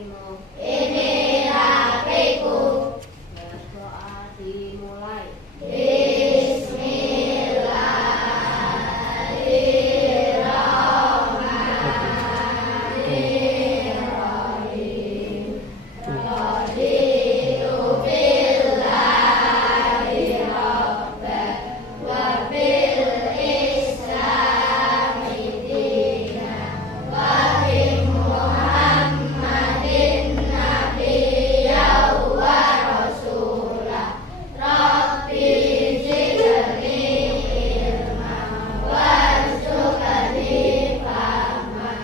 HPmu. Ini HPku. Berdoa dimulai. Bismillahirrahmanirrahim. Raditu billahi rabban wa bil islami dinan wa bi Muhammadin nabiyyan wa rasulah. Rabbi zidni ilman warzuqni fahman.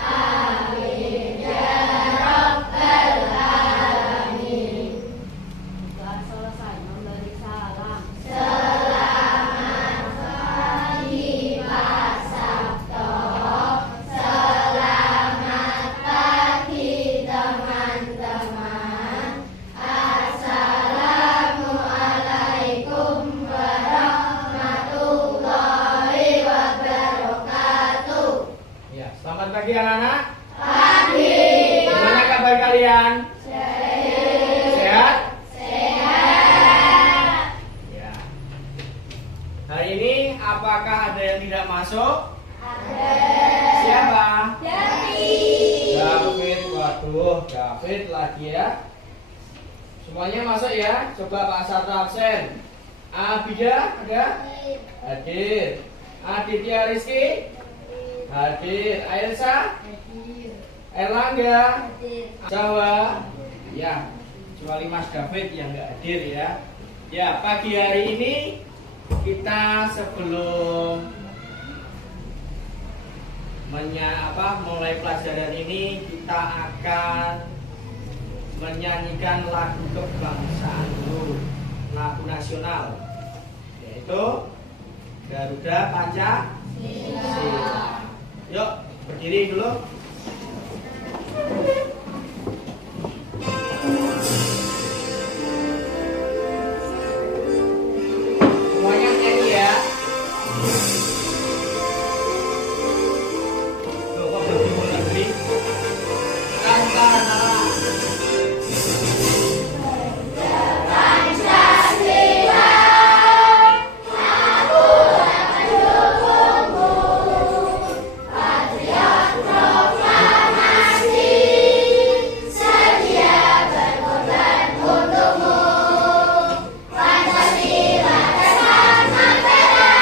Amin ya rabbal alamin. Sudah selesai memberi salam. Selamat pagi Pak Sabto. Selamat pagi teman-teman. Assalamualaikum warahmatullahi wabarakatuh. Ya, selamat pagi anak-anak. Pagi. Gimana kabar kalian? Sehat? Sehat. Ya. Hari ini apakah ada yang tidak masuk? Ada. Siapa? David. David. Waduh, David lagi ya. Semuanya masuk ya. Coba Pak Sarto absen. Abida ada? Hadir. Aditya Rizky? Hadir. Ailsa? Erlangga? Jawa? Ya, kecuali Mas David yang nggak hadir ya. Ya, pagi hari ini kita sebelum mulai pelajaran ini kita akan menyanyikan lagu kebangsaan dulu, lagu nasional, yaitu Garuda Pancasila. Yuk, berdiri dulu. Semuanya nyanyi ya. Tuh, kok berjumpa lagi? Nara. Pancasila, aku akan dukungmu. Patriot proklamasi, sedia berkorban untukmu. Pancasila dasar merdeka,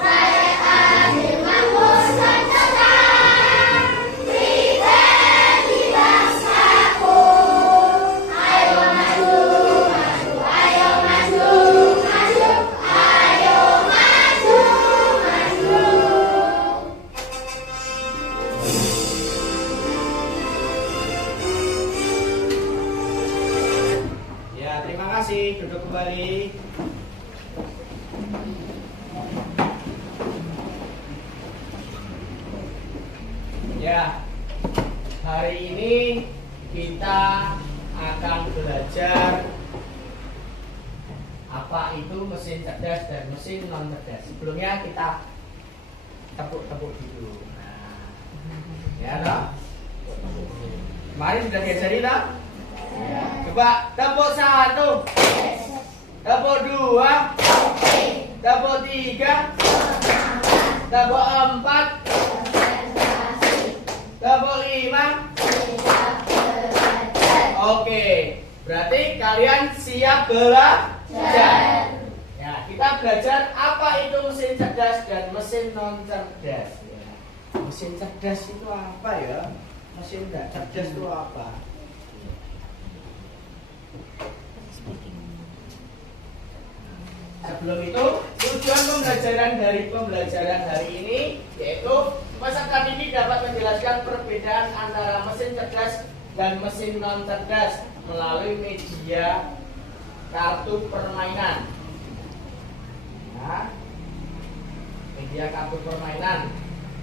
rakyat adil makmur sejahtera. Pribadi bangsaku, ayo maju, maju, ayo maju, maju, ayo maju, maju. Ya, terima kasih. Duduk kembali. Ya, hari ini kita akan belajar apa itu mesin cerdas dan mesin non cerdas. Sebelumnya kita tepuk-tepuk dulu. Nah, ya toh? Kemarin sudah diajari toh? Ya. Coba tepuk 1, tepuk 2, tepuk 3, tepuk 4, tepuk 5. Oke, berarti kalian siap belajar. Ya, kita belajar apa itu mesin cerdas dan mesin non cerdas. Ya. Mesin cerdas itu apa ya? Mesin tidak cerdas itu apa? Sebelum itu, tujuan pembelajaran dari pembelajaran hari ini yaitu peserta didik dapat menjelaskan perbedaan antara mesin cerdas dan mesin non cerdas melalui media kartu permainan. Nah, media kartu permainan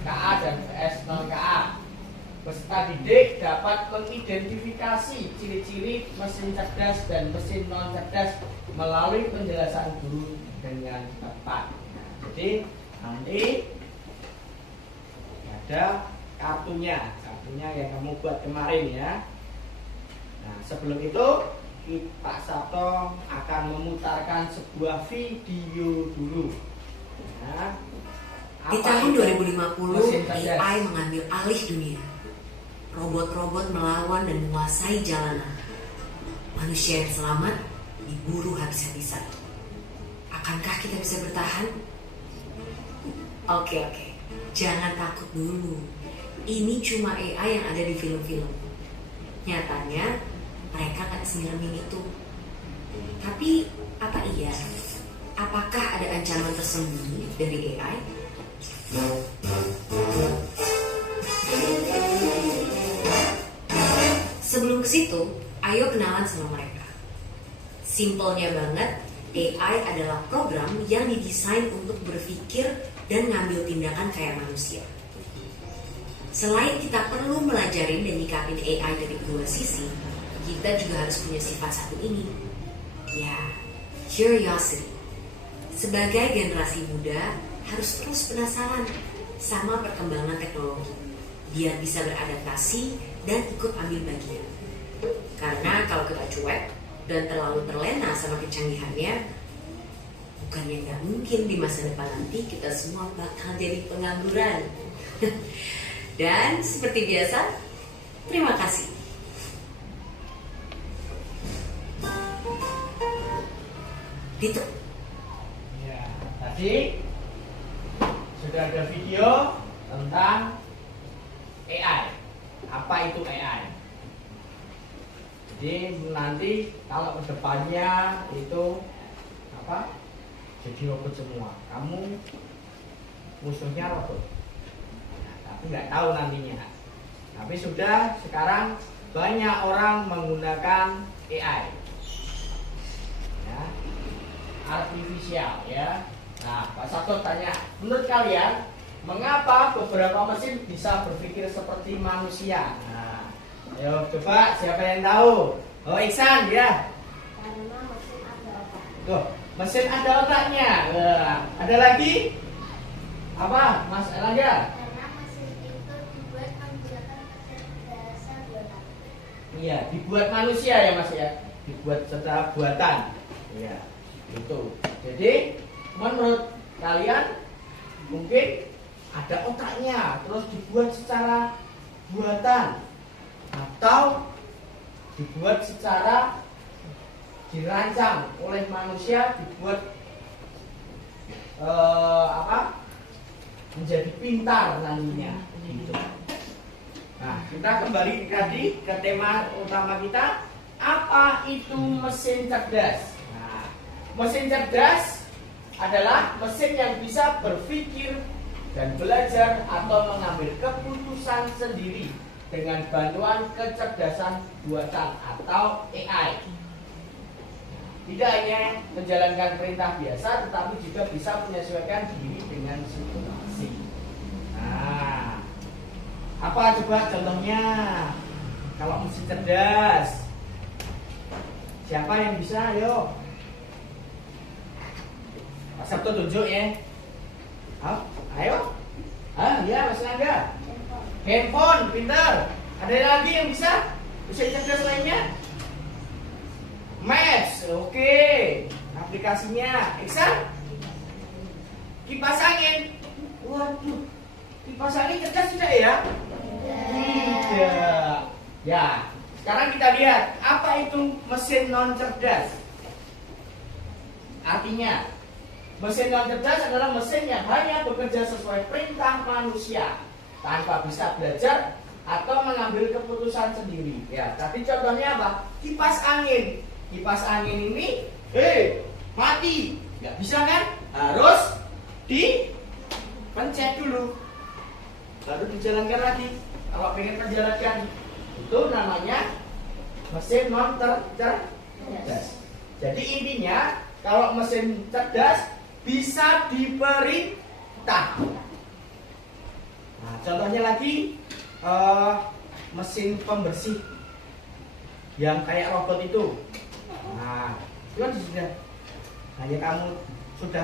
KA dan VS non KA. Peserta didik dapat mengidentifikasi ciri-ciri mesin cerdas dan mesin non cerdas melalui penjelasan guru dengan tepat. Jadi nanti ada kartunya 1, artinya yang kamu buat kemarin ya. Nah, sebelum itu Pak Sabto akan memutarkan sebuah video dulu. Nah, Di tahun 2050, AI mengambil alih dunia. Robot-robot melawan dan menguasai jalanan. Manusia yang selamat diburu habis-habisan. Akankah kita bisa bertahan? Oke, jangan takut dulu. Ini cuma AI yang ada di film-film. Nyatanya, mereka gak senyelemin itu. Tapi, apa iya? Apakah ada ancaman tersembunyi dari AI? Sebelum ke situ, ayo kenalan sama mereka. Simpelnya banget, AI adalah program yang didesain untuk berpikir dan ngambil tindakan kayak manusia. Selain kita perlu melajarin dan nyikapin AI dari kedua sisi, kita juga harus punya sifat satu ini. Ya, curiosity. Sebagai generasi muda, harus terus penasaran sama perkembangan teknologi biar bisa beradaptasi dan ikut ambil bagian. Karena kalau kita cuek dan terlalu terlena sama kecanggihannya, bukannya nggak mungkin di masa depan nanti kita semua bakal jadi pengangguran. Dan seperti biasa, terima kasih. Dito. Ya, tadi sudah ada video tentang AI. Apa itu AI? Jadi nanti kalau kedepannya itu apa? Jadi robot semua. Kamu musuhnya robot. Nah, tapi nggak tahu nantinya. Tapi sudah sekarang banyak orang menggunakan AI. Ya, artifisial ya. Nah, Pak Sabto tanya, menurut kalian mengapa beberapa mesin bisa berpikir seperti manusia? Nah, ayo coba siapa yang tahu? Oh, Iksan ya. Karena mesin ada otak. Tuh, mesin ada otaknya. Ada lagi? Apa, Mas Erlangga? Karena mesin itu dibuat menggunakan kecerdasan buatan. Iya, dibuat manusia ya Mas ya. Dibuat secara buatan. Iya, itu. Jadi menurut kalian mungkin ada otaknya terus dibuat secara buatan atau dibuat secara dirancang oleh manusia, dibuat menjadi pintar nantinya gitu. Nah, kita kembali tadi ke tema utama kita, apa itu mesin cerdas? Nah, mesin cerdas adalah mesin yang bisa berpikir dan belajar atau mengambil keputusan sendiri dengan bantuan kecerdasan buatan atau AI. Tidak hanya menjalankan perintah biasa, tetapi juga bisa menyesuaikan diri dengan situasi. Nah, apa coba contohnya? Kalau mesin cerdas, siapa yang bisa? Ayo, Pak Sabto tunjuk ya. Ayo. Ya, Mas Angga. Handphone, pintar. Ada lagi yang bisa? Mesin cerdas lainnya? Maps, oke. Aplikasinya, Iksan? Kipas angin. Waduh, kipas angin cerdas tidak ya? Tidak. Ya, sekarang kita lihat apa itu mesin non cerdas. Artinya, mesin non cerdas adalah mesin yang hanya bekerja sesuai perintah manusia tanpa bisa belajar atau mengambil keputusan sendiri. Ya, tadi contohnya apa? Kipas angin. Kipas angin ini, mati, nggak bisa kan? Harus dipencet dulu, baru dijalankan lagi. Kalau pengen menjalankan, itu namanya mesin non cerdas. Jadi intinya, kalau mesin cerdas bisa diperintah. Nah, contohnya lagi mesin pembersih yang kayak robot itu. Nah, itu kan sudah hanya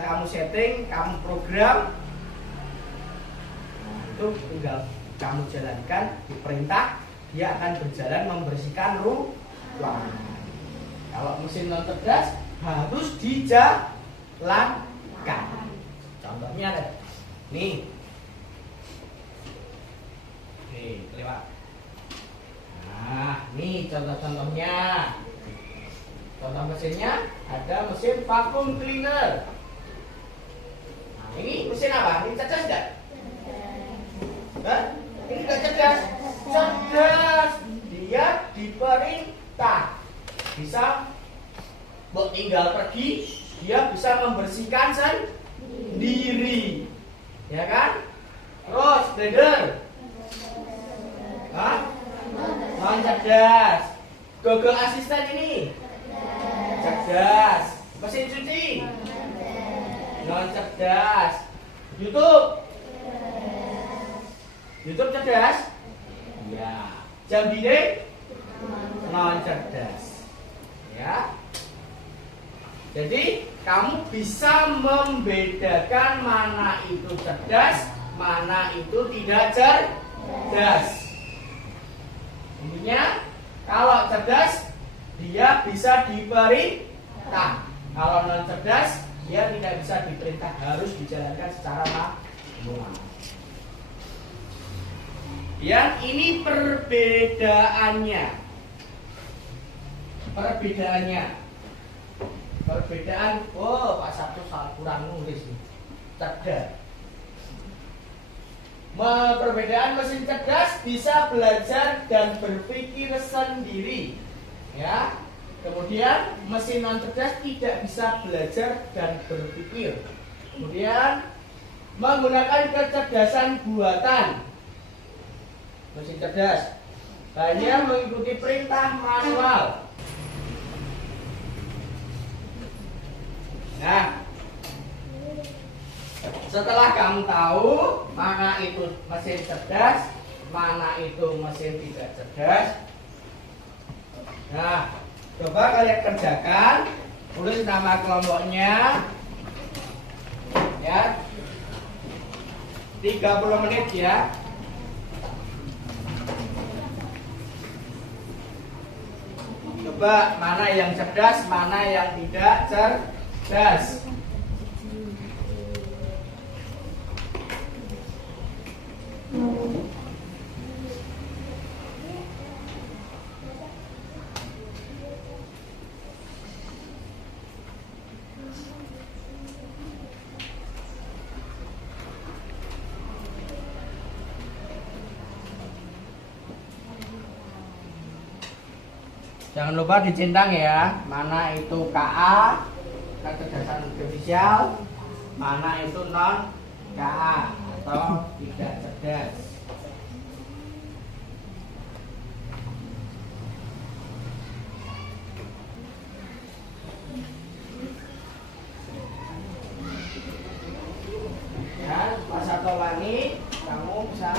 kamu setting, kamu program. Nah, itu tinggal kamu jalankan, diperintah, dia akan berjalan membersihkan ruangan. Kalau mesin non cerdas harus dijalankan. Contohnya nih, lewat. Nah, nih contoh-contohnya. Contoh mesinnya ada mesin vacuum cleaner. Nah, ini mesin apa? Ini cerdas nggak? Hah? Ini nggak cerdas? Cerdas. Dia diperintah. Bisa tinggal pergi, dia bisa membersihkan sendiri. Ya kan? Terus, blender. Hah? Non cerdas. Google Assistant ini cerdas. Mesin cuci non cerdas. YouTube cerdas? Ya. Jam dinding non cerdas. Ya. Jadi kamu bisa membedakan mana itu cerdas, mana itu tidak cerdas. Intinya kalau cerdas dia bisa diperintah. Kalau non cerdas dia tidak bisa diperintah, harus dijalankan secara manual. Yang ini perbedaannya. Perbedaan. Oh, Pak Sabtu kurang nulis nih. Cerdas. Perbedaan mesin cerdas bisa belajar dan berpikir sendiri. Ya. Kemudian mesin non cerdas tidak bisa belajar dan berpikir. Kemudian menggunakan kecerdasan buatan. Mesin cerdas hanya mengikuti perintah manual. Nah, setelah kamu tahu mana itu mesin cerdas, mana itu mesin tidak cerdas. Nah, coba kalian kerjakan. Tulis nama kelompoknya. Ya. 30 menit ya. Coba mana yang cerdas, mana yang tidak cerdas. Jangan lupa dicentang ya, mana itu KA, kecerdasan artifisial, mana itu non KA atau tidak cerdas. Ya, Pak Satolani, kamu bisa.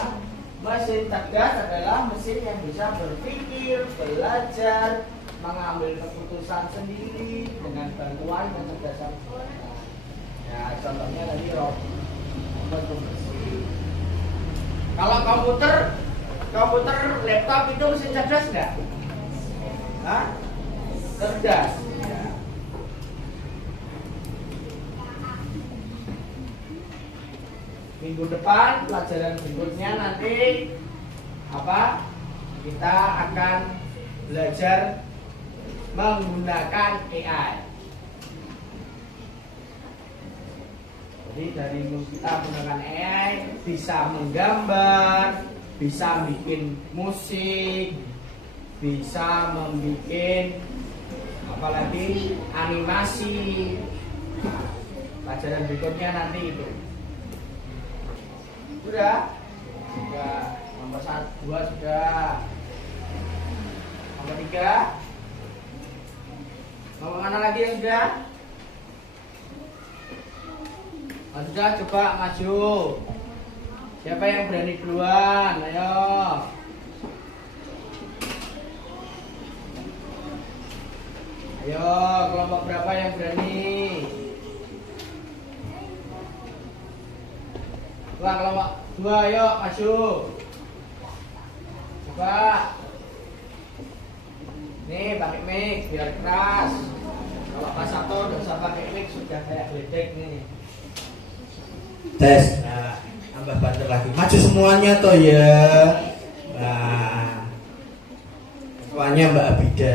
Mesin cerdas adalah mesin yang bisa berpikir, belajar, mengambil keputusan sendiri dengan bantuan kecerdasan buatan. Ya, contohnya tadi robot mesin. Kalau komputer laptop itu mesin cerdas nggak? Hah? Cerdas. Ya. Minggu depan pelajaran berikutnya nanti apa? Kita akan belajar menggunakan AI. Jadi dari kita menggunakan AI bisa menggambar, bisa bikin musik, bisa membuat apalagi animasi. Pelajaran berikutnya nanti itu. Sudah nomor 1, 2 sudah. Nomor 3. Nomor mana lagi yang sudah? Sudah, coba maju. Siapa yang berani duluan? Ayo. Ayo, kelompok berapa yang berani? Kelompok 2, ayo maju. Coba. Nih pakai mic biar keras. Kalau pas satu nggak usah pakai mic, sudah kayak geledek nih. Tes. Nah, tambah banter lagi. Maju semuanya toh ya. Nah, semuanya Mbak Abida.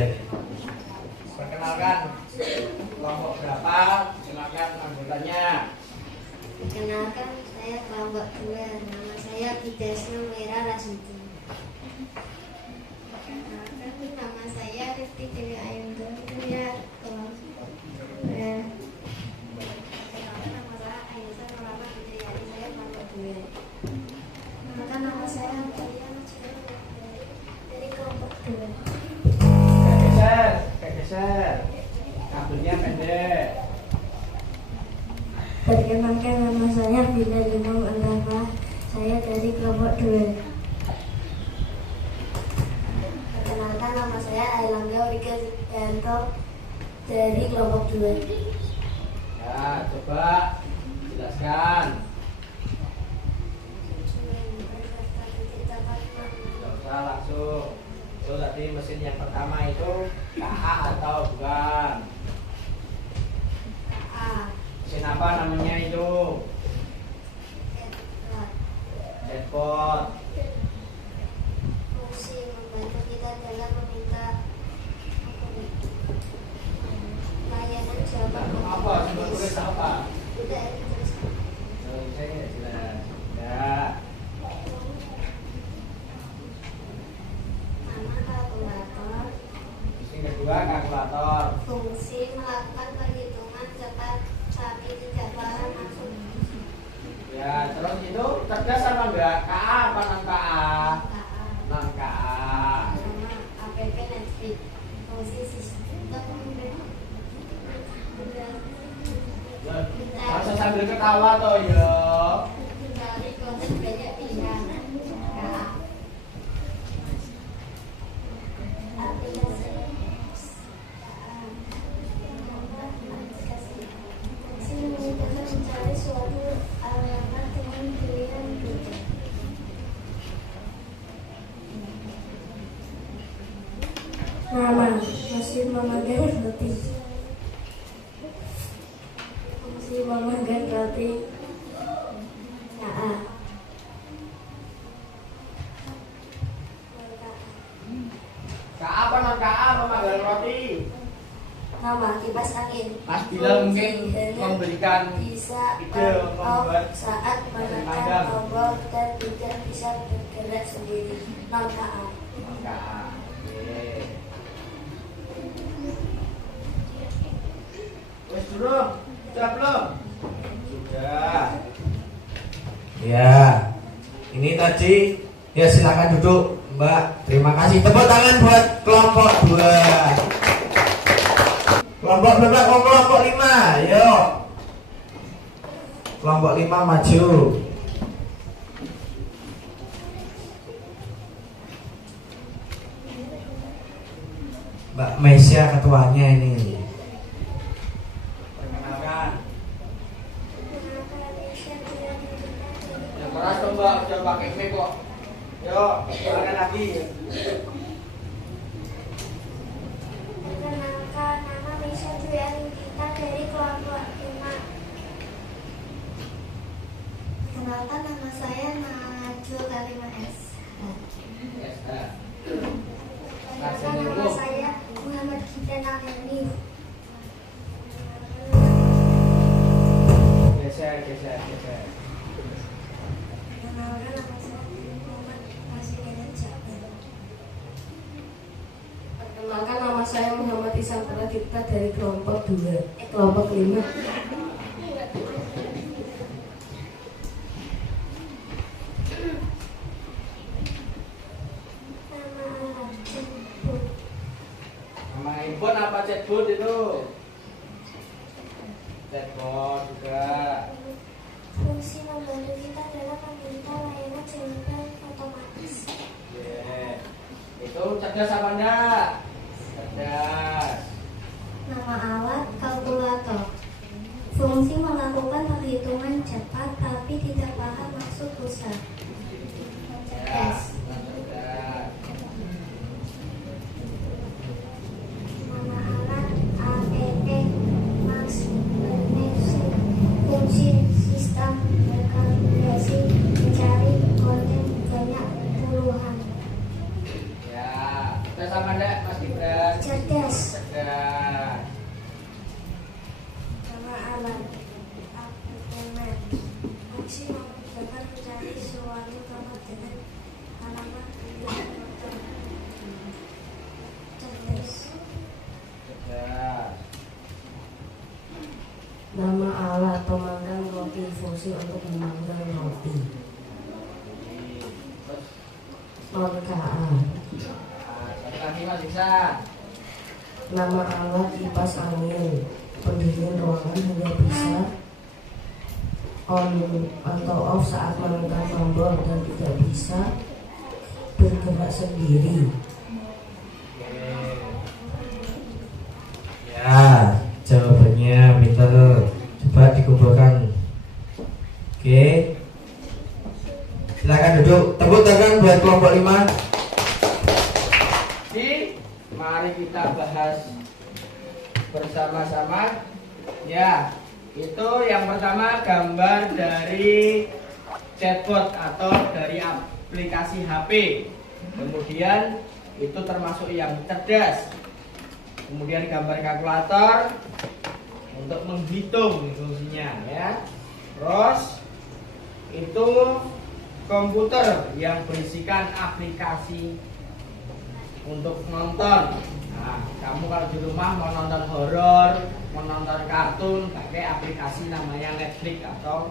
Perkenalkan kelompok berapa? Silakan anggotanya. Perkenalkan, saya kelompok 2. Nama saya Bidasna Mera Rasuti. Perkenalkan, nama saya Rifti Dewi Ayunda. Saya kelompok 2. Perkenalkan, nama saya Ayusa Nurama Putri Ari. Saya kelompok 2. Perkenalkan, nama saya Antonia Najwa dari kelompok 2. Geser. Kabelnya pendek. Perkenalkan, nama saya Bila Limau Andafa. Saya dari kelompok 2. Perkenalkan, nama saya Ailangga Wika Yanto dari kelompok 2. Ya, coba jelaskan. Nggak usah langsung. Itu tadi mesin yang pertama itu KA atau bukan? A. Mesin apa namanya itu? Chatbot. Fungsi membantu kita dalam meminta layanan jawaban Apa? Coba tulis apa? Tidak terus. Saya nggak jelas. Ya. Nama kalkulator. Mesin kedua kalkulator. Fungsi melakukan perhitungan cepat tapi tidak paham maksud Ya, terus itu cerdas apa enggak? KA apa non KA? KA. Non KA. Nama app Netflix. Fungsi sistem Masa sambil ketawa toh ya. mencari konten banyak pilihan. KA. Aplikasi. Fungsi memudahkan mencari suatu alamat dengan pilihan berikut. Nama mesin memagar roti. Fungsi memagar roti. KA. KA apa non KA memagal roti? Nama kipas angin. Mas Bila mungkin memberikan Bisa ide membuat saat menekan panggang. tombol dan tidak bisa bergerak sendiri. Non KA. Non KA. Oke. Wes belum? Sudah belum? Sudah. Ya. Ini tadi ya silakan duduk Mbak. Terima kasih. Tepuk tangan buat kelompok 2. Kelompok berapa? Kelompok 5. Yuk. Kelompok 5 maju. Mbak Mesia ketuanya ini. Perkenalkan. Yang keras dong Mbak, udah pakai mic kok. Yuk, silakan lagi. Perkenalkan, nama Misha Dwi Arintika dari kelompok 5. Perkenalkan, nama saya Najwa Karima S. Yes, Perkenalkan, nama saya Muhammad Gideon Akhani. geser. Perkenalkan, nama saya Muhammad Masih Jabar. Perkenalkan, nama saya Muhammad Isam Pradipta dari kelompok 2, kelompok 5. Nama alat jemput. Nama handphone apa chatbot itu? Chatbot juga. Fungsi membantu kita dalam meminta layanan jawaban otomatis. Yeah. Itu cerdas apa enggak? Cerdas. Nama alat kalkulator. Fungsi melakukan perhitungan cepat tapi tidak paham maksud pusat. Ya, cerdas. Cerdas sama enggak Mas Gibran? Cerdas. Cerdas. Nama alam. Apartemen. Aksi memudahkan mencari suatu tempat dengan alamat yang tertentu. Cerdas. Cerdas. Nama alat pemanggang roti, fungsi untuk memanggang roti. Terus Non-KA. satu lagi Mas Iksan. Nama alat kipas angin. Pendingin ruangan hanya bisa on atau off saat menekan tombol dan tidak bisa bergerak sendiri. Ya, jawabannya Peter. Coba dikumpulkan. Oke. Silakan duduk. Tepuk tangan buat kelompok 5. Mari kita bahas bersama-sama. Ya, itu yang pertama gambar dari chatbot atau dari aplikasi HP. Kemudian itu termasuk yang cerdas. Kemudian gambar kalkulator untuk menghitung fungsinya ya. Terus itu komputer yang berisikan aplikasi untuk nonton. Nah, kamu kalau di rumah mau nonton horor, mau nonton kartun, pakai aplikasi namanya Netflix atau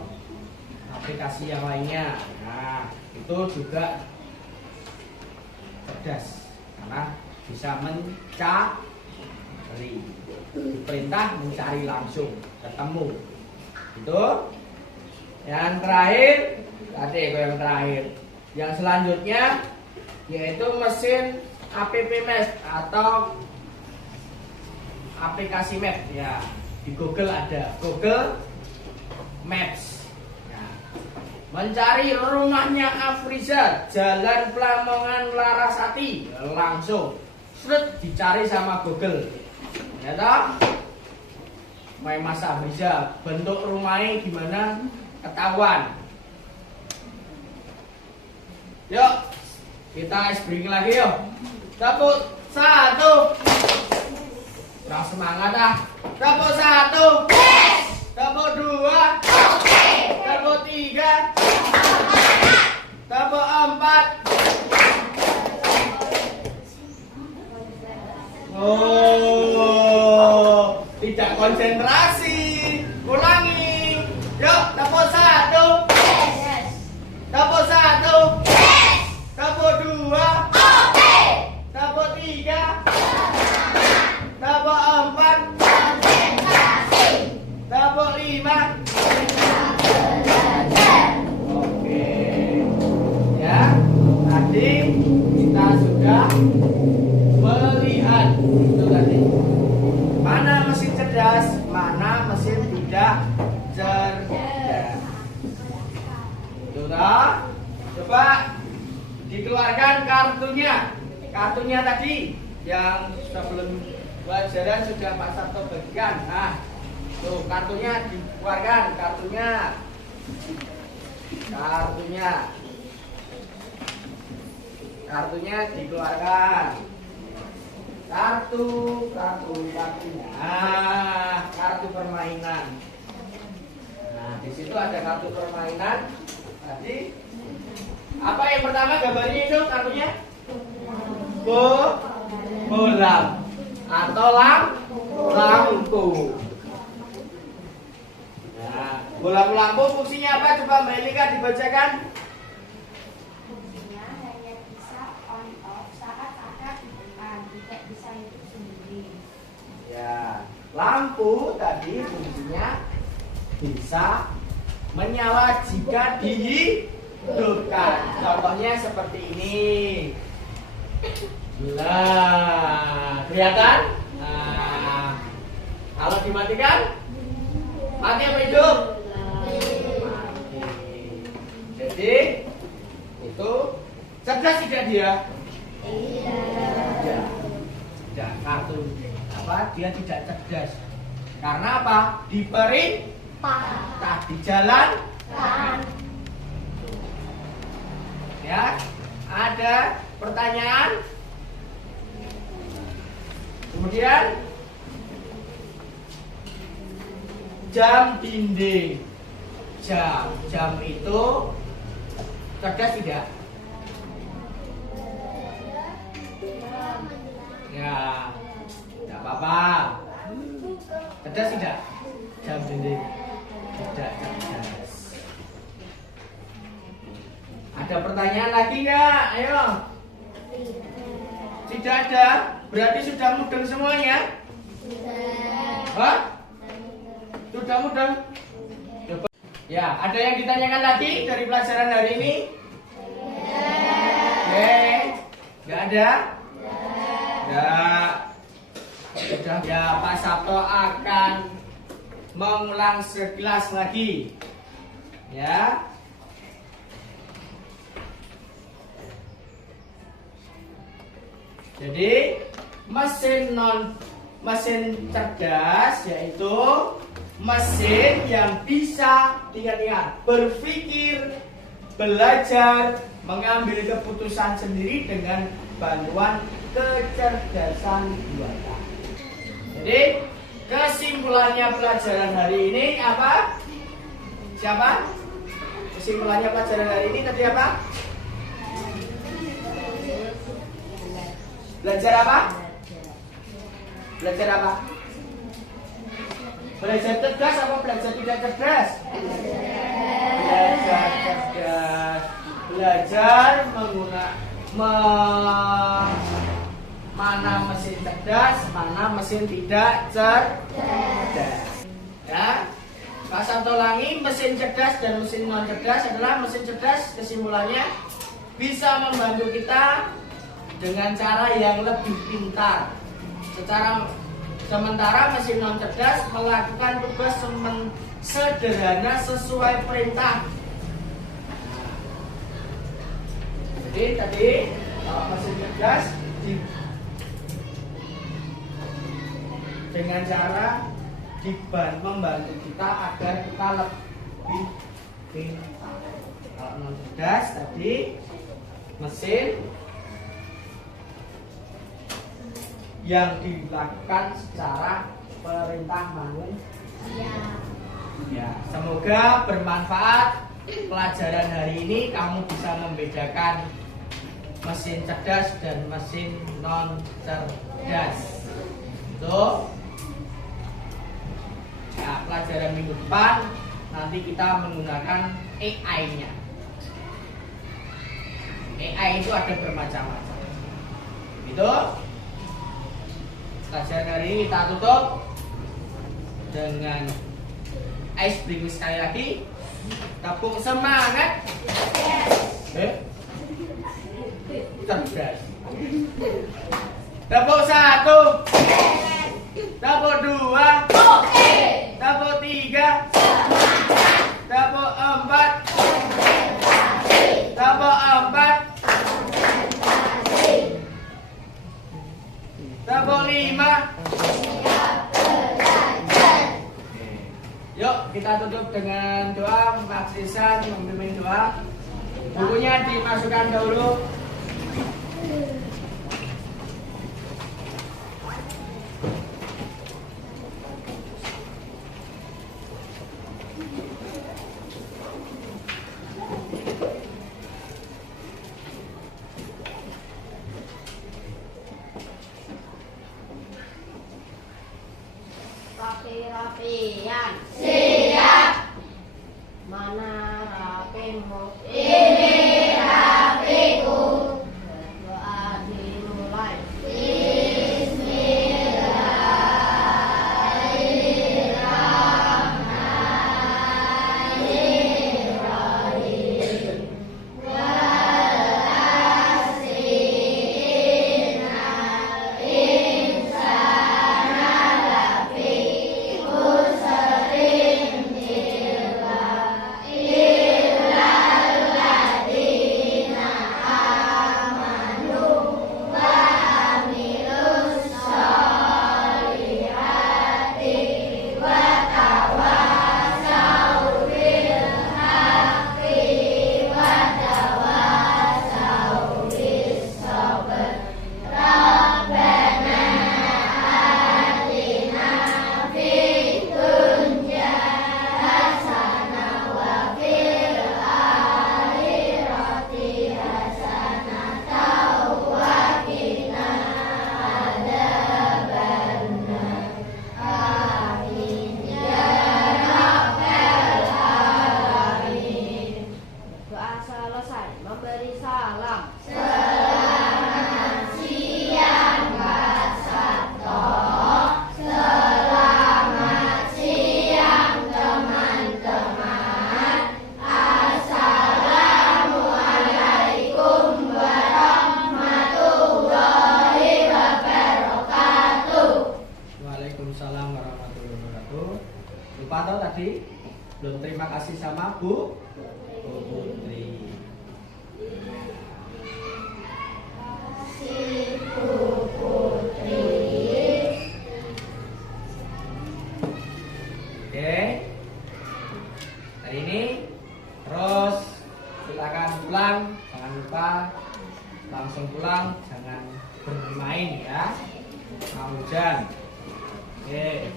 aplikasi yang lainnya. Nah, itu juga cerdas karena bisa mencari, diperintah mencari langsung, ketemu. Itu. Yang terakhir, tadi yang terakhir. Yang selanjutnya yaitu mesin app Maps atau aplikasi map ya, di Google ada Google Maps. Nah, mencari rumahnya Afriza, Jalan Plamongan Larasati, langsung seret dicari sama Google. Ya toh? Mas Afriza, bentuk rumahnya gimana? Ketahuan. Yuk, kita ice breaking lagi yuk. Tepuk 1. Kurang semangat ah. Tepuk 1. Tepuk 2. Tepuk 3. Tepuk 4. Oh, tidak konsentrasi. Ulangi. Yuk, tepuk 1. Tepuk 1. Tepuk 2. Tepuk 3. Tepuk 4. Tepuk 5. Oke. Ya, tadi kita sudah melihat itu tadi. Mana mesin cerdas, mana mesin tidak cerdas. Itu dah. Coba dikeluarkan kartunya. Kartunya tadi yang sebelum pelajaran sudah Pak Sabto bagikan. Nah, tuh kartunya dikeluarkan, kartunya. Kartunya dikeluarkan. Kartunya. Ah, kartu permainan. Nah, di situ ada kartu permainan. Tadi apa yang pertama gambarnya itu kartunya? Bolam atau lampu. Nah, bolam lampu fungsinya apa? Coba Mbak Elika dibacakan. Fungsinya hanya bisa on off saat ada hidupkan, tidak bisa hidup sendiri. Ya, lampu tadi fungsinya bisa menyala jika dihidupkan. Contohnya seperti ini. Nah, kelihatan? Nah, kalau dimatikan, mati apa hidup? Mati. Jadi itu cerdas tidak dia? Tidak. Kartu apa? Dia tidak cerdas. Karena apa? Diperintah di jalan. Ya, ada pertanyaan? Kemudian jam dinding. Jam itu cerdas tidak? Ya, tidak apa-apa. Cerdas tidak? Jam dinding tidak cerdas. Ada pertanyaan lagi nggak? Ayo. Tidak ada. Berarti sudah mudeng semuanya? Hah? Sudah mudeng? Coba. Ya, ada yang ditanyakan lagi dari pelajaran hari ini? Nggak ada? Nggak. Sudah. Ya, Pak Sabto akan mengulang sekilas lagi. Ya. Jadi mesin cerdas yaitu mesin yang bisa ingat berpikir, belajar, mengambil keputusan sendiri dengan bantuan kecerdasan buatan. Jadi kesimpulannya pelajaran hari ini apa? Siapa? Kesimpulannya pelajaran hari ini tadi apa? Belajar apa? Belajar apa? Belajar cerdas apa belajar tidak cerdas? Belajar cerdas. Belajar mana mesin cerdas, mana mesin tidak cerdas. Ya. Pak Sabto ulangi, mesin cerdas dan mesin non cerdas adalah mesin cerdas kesimpulannya bisa membantu kita dengan cara yang lebih pintar. Sementara mesin non cerdas melakukan tugas sederhana sesuai perintah. Jadi tadi mesin cerdas dengan cara membantu kita agar kita lebih pintar. Kalau non cerdas tadi mesin yang dilakukan secara perintah manusia. Ya, semoga bermanfaat pelajaran hari ini. Kamu bisa membedakan mesin cerdas dan mesin non cerdas. Tuh. Ya, pelajaran minggu depan nanti kita menggunakan AI-nya. AI itu ada bermacam-macam. Gitu. Pelajaran hari ini kita tutup dengan ice breaking sekali lagi. Tepuk semangat. Cerdas. Tepuk 1. Tepuk 2. Tepuk 3. Tepuk 4. Tepuk 4. Tepuk 5. Yuk kita tutup dengan doa. Mas Isan membimbing doa. Bukunya dimasukkan dahulu. Rapi-rapian. Siap. Mana rapimu? Ini rapiku. Doa dimulai. Bismillahirrahmanirrahim. tadi? Belum terima kasih sama Bu Putri. Oke. Hari ini terus silakan pulang, jangan lupa langsung pulang, jangan bermain ya. Mau hujan. Oke.